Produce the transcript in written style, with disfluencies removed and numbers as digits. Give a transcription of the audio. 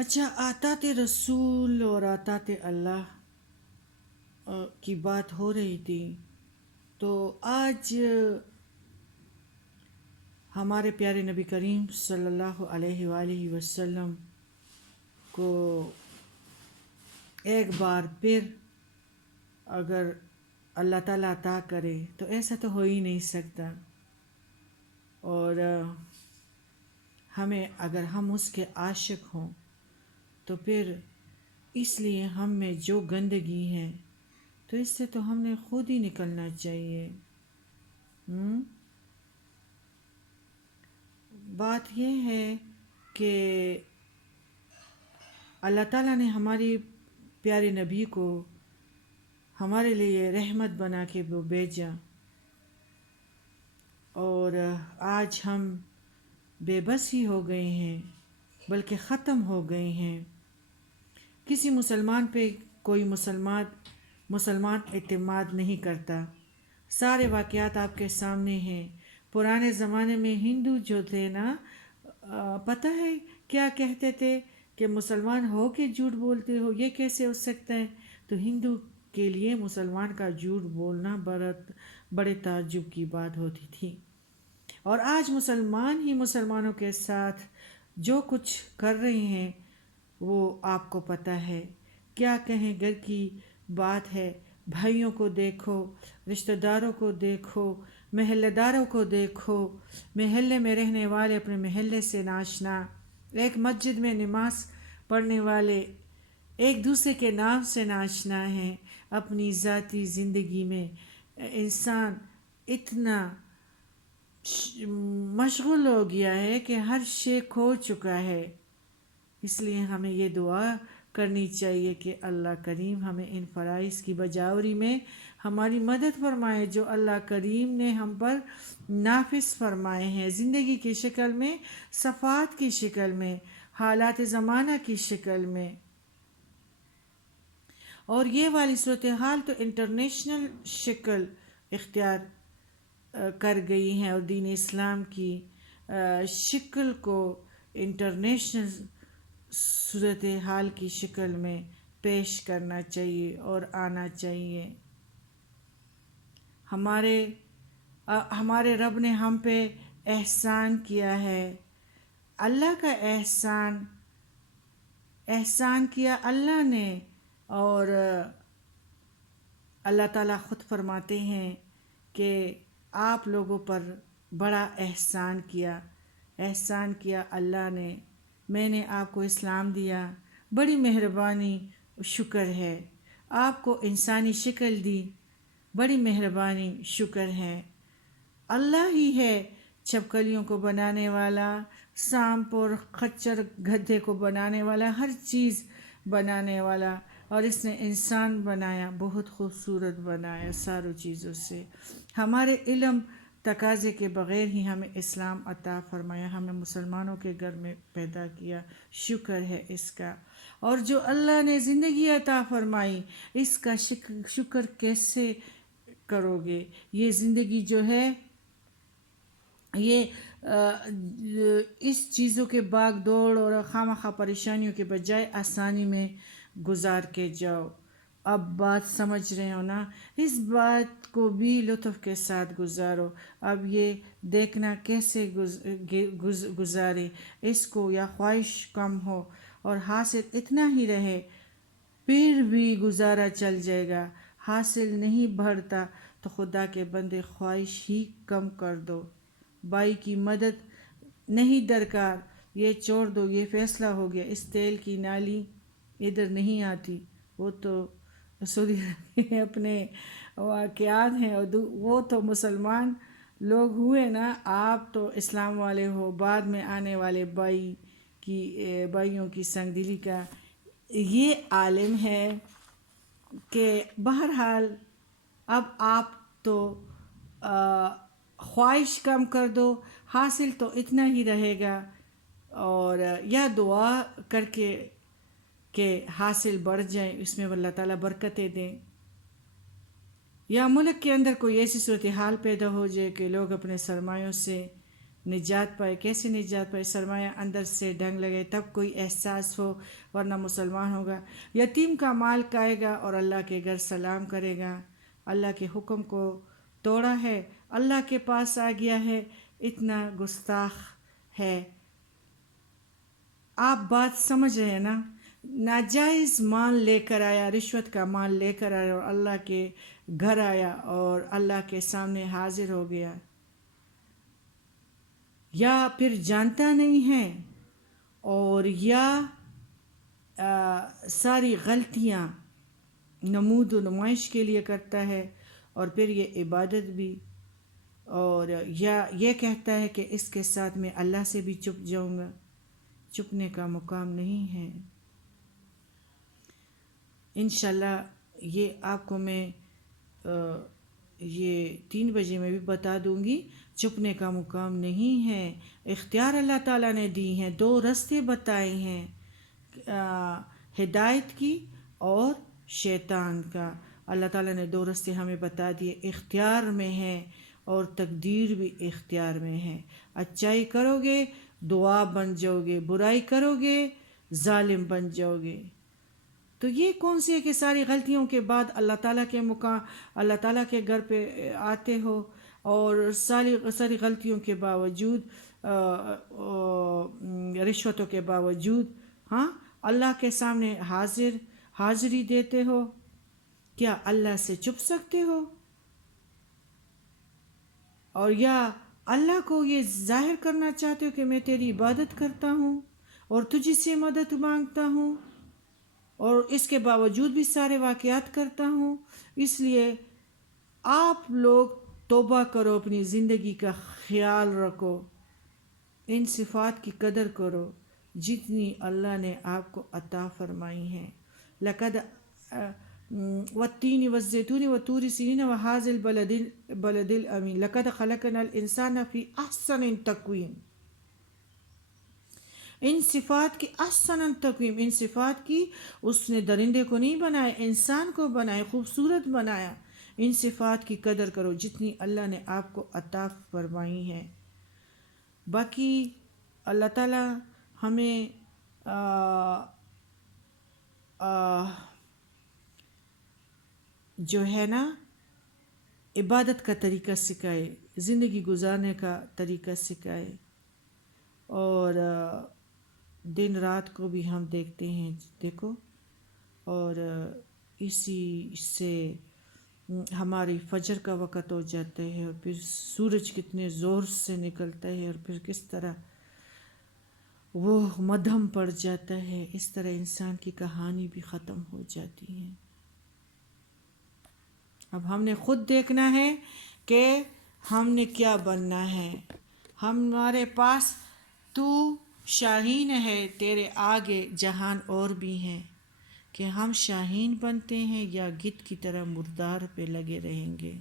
اچھا، آطاعت رسول اور آطاعت اللہ کی بات ہو رہی تھی، تو آج ہمارے پیارے نبی کریم صلی اللہ علیہ وآلہ وسلم کو ایک بار پھر اگر اللہ تعالیٰ عطا کرے تو ایسا تو ہو ہی نہیں سکتا، اور ہمیں اگر ہم اس کے عاشق ہوں تو پھر اس لیے ہم میں جو گندگی ہے تو اس سے تو ہم نے خود ہی نکلنا چاہیے۔ بات یہ ہے کہ اللہ تعالیٰ نے ہماری پیارے نبی کو ہمارے لیے رحمت بنا کے وہ بھیجا، اور آج ہم بے بس ہی ہو گئے ہیں، بلکہ ختم ہو گئے ہیں۔ کسی مسلمان پہ کوئی مسلمان اعتماد نہیں کرتا۔ سارے واقعات آپ کے سامنے ہیں۔ پرانے زمانے میں ہندو جو تھے نا، پتہ ہے کیا کہتے تھے کہ مسلمان ہو کے جھوٹ بولتے ہو، یہ کیسے ہو سکتا ہے؟ تو ہندو کے لیے مسلمان کا جھوٹ بولنا بڑے تعجب کی بات ہوتی تھی، اور آج مسلمان ہی مسلمانوں کے ساتھ جو کچھ کر رہے ہیں وہ آپ کو پتہ ہے۔ کیا کہیں، گھر کی بات ہے، بھائیوں کو دیکھو، رشتہ داروں کو دیکھو، محلے داروں کو دیکھو، محلے میں رہنے والے اپنے محلے سے ناچنا، ایک مسجد میں نماز پڑھنے والے ایک دوسرے کے نام سے ناچنا ہے۔ اپنی ذاتی زندگی میں انسان اتنا مشغول ہو گیا ہے کہ ہر شے کھو چکا ہے۔ اس لیے ہمیں یہ دعا کرنی چاہیے کہ اللہ کریم ہمیں ان فرائض کی بجاوری میں ہماری مدد فرمائے جو اللہ کریم نے ہم پر نافذ فرمائے ہیں، زندگی کی شکل میں، صفات کی شکل میں، حالات زمانہ کی شکل میں۔ اور یہ والی صورتحال تو انٹرنیشنل شکل اختیار کر گئی ہیں، اور دین اسلام کی شکل کو انٹرنیشنل صورتحال کی شکل میں پیش کرنا چاہیے اور آنا چاہیے۔ ہمارے رب نے ہم پہ احسان کیا ہے، اللہ کا احسان کیا اللہ نے، اور اللہ تعالیٰ خود فرماتے ہیں کہ آپ لوگوں پر بڑا احسان کیا اللہ نے، میں نے آپ کو اسلام دیا، بڑی مہربانی، شکر ہے۔ آپ کو انسانی شکل دی، بڑی مہربانی، شکر ہے۔ اللہ ہی ہے چھپکلیوں کو بنانے والا، سانپ اور خچر گدھے کو بنانے والا، ہر چیز بنانے والا، اور اس نے انسان بنایا، بہت خوبصورت بنایا ساروں چیزوں سے۔ ہمارے علم تقاضے کے بغیر ہی ہمیں اسلام عطا فرمایا، ہمیں مسلمانوں کے گھر میں پیدا کیا، شکر ہے اس کا۔ اور جو اللہ نے زندگی عطا فرمائی، اس کا شکر کیسے کرو گے؟ یہ زندگی جو ہے، یہ اس چیزوں کے باغ دوڑ اور خواہ پریشانیوں کے بجائے آسانی میں گزار کے جاؤ۔ اب بات سمجھ رہے ہو نا؟ اس بات کو بھی لطف کے ساتھ گزارو۔ اب یہ دیکھنا کیسے گزارے اس کو، یا خواہش کم ہو اور حاصل اتنا ہی رہے، پھر بھی گزارا چل جائے گا۔ حاصل نہیں بڑھتا تو خدا کے بندے خواہش ہی کم کر دو۔ بھائی کی مدد نہیں درکار، یہ چھوڑ دو، یہ فیصلہ ہو گیا، اس تیل کی نالی ادھر نہیں آتی، وہ تو سعودی عرب میں اپنے واقعات ہیں، اور وہ تو مسلمان لوگ ہوئے نا، آپ تو اسلام والے ہو، بعد میں آنے والے بھائیوں کی سنگ دلی کا یہ عالم ہے کہ بہرحال اب آپ تو خواہش کم کر دو، حاصل تو اتنا ہی رہے گا، اور یا دعا کر کے کہ حاصل بڑھ جائے، اس میں اللہ تعالیٰ برکتیں دیں، یا ملک کے اندر کوئی ایسی صورتحال پیدا ہو جائے کہ لوگ اپنے سرمایوں سے نجات پائے. کیسے نجات پائے؟ سرمایہ اندر سے ڈھنگ لگے تب کوئی احساس ہو، ورنہ مسلمان ہوگا. یتیم کا مال کھائے گا اور اللہ کے گھر سلام کرے گا. اللہ کے حکم کو توڑا ہے، اللہ کے پاس آ گیا ہے، اتنا گستاخ ہے. آپ بات سمجھ رہے ہیں نا؟ ناجائز مال لے کر آیا، رشوت کا مال لے کر آیا اور اللہ کے گھر آیا اور اللہ کے سامنے حاضر ہو گیا. یا پھر جانتا نہیں ہے، اور یا ساری غلطیاں نمود و نمائش کے لیے کرتا ہے، اور پھر یہ عبادت بھی، اور یا یہ کہتا ہے کہ اس کے ساتھ میں اللہ سے بھی چھپ جاؤں گا. چھپنے کا مقام نہیں ہے. انشاءاللہ یہ آپ کو میں یہ 3 بجے میں بھی بتا دوں گی. چھپنے کا مقام نہیں ہے. اختیار اللہ تعالیٰ نے دی ہیں، 2 رستے بتائے ہیں، ہدایت کی اور شیطان کا. اللہ تعالیٰ نے 2 رستے ہمیں بتا دیے، اختیار میں ہے اور تقدیر بھی اختیار میں ہے. اچھائی کرو گے دعا بن جاؤ گے، برائی کرو گے ظالم بن جاؤ گے. تو یہ کون سی ہے کہ ساری غلطیوں کے بعد اللہ تعالیٰ کے اللہ تعالیٰ کے گھر پہ آتے ہو، اور ساری غلطیوں کے باوجود، رشوتوں کے باوجود، ہاں اللہ کے سامنے حاضری دیتے ہو. کیا اللہ سے چھپ سکتے ہو؟ اور یا اللہ کو یہ ظاہر کرنا چاہتے ہو کہ میں تیری عبادت کرتا ہوں اور تجھ سے مدد مانگتا ہوں، اور اس کے باوجود بھی سارے واقعات کرتا ہوں. اس لیے آپ لوگ توبہ کرو، اپنی زندگی کا خیال رکھو، ان صفات کی قدر کرو جتنی اللہ نے آپ کو عطا فرمائی ہیں. لقد والتین والزیتون وطور سینین وہذا البلد الامین لقد خلقنا الانسان فی احسن تقویم. ان صفات کی احسن تقویم، ان صفات کی، اس نے درندے کو نہیں بنایا، انسان کو بنایا، خوبصورت بنایا. ان صفات کی قدر کرو جتنی اللہ نے آپ کو عطا فرمائی ہیں. باقی اللہ تعالیٰ ہمیں جو ہے نا عبادت کا طریقہ سکھائے، زندگی گزارنے کا طریقہ سکھائے. اور دن رات کو بھی ہم دیکھتے ہیں، دیکھو، اور اسی سے ہماری فجر کا وقت ہو جاتا ہے، اور پھر سورج کتنے زور سے نکلتا ہے، اور پھر کس طرح وہ مدھم پڑ جاتا ہے. اس طرح انسان کی کہانی بھی ختم ہو جاتی ہے. اب ہم نے خود دیکھنا ہے کہ ہم نے کیا بننا ہے. ہمارے پاس تو شاہین ہے، تیرے آگے جہان اور بھی ہیں، کہ ہم شاہین بنتے ہیں یا گدھ کی طرح مردار پہ لگے رہیں گے.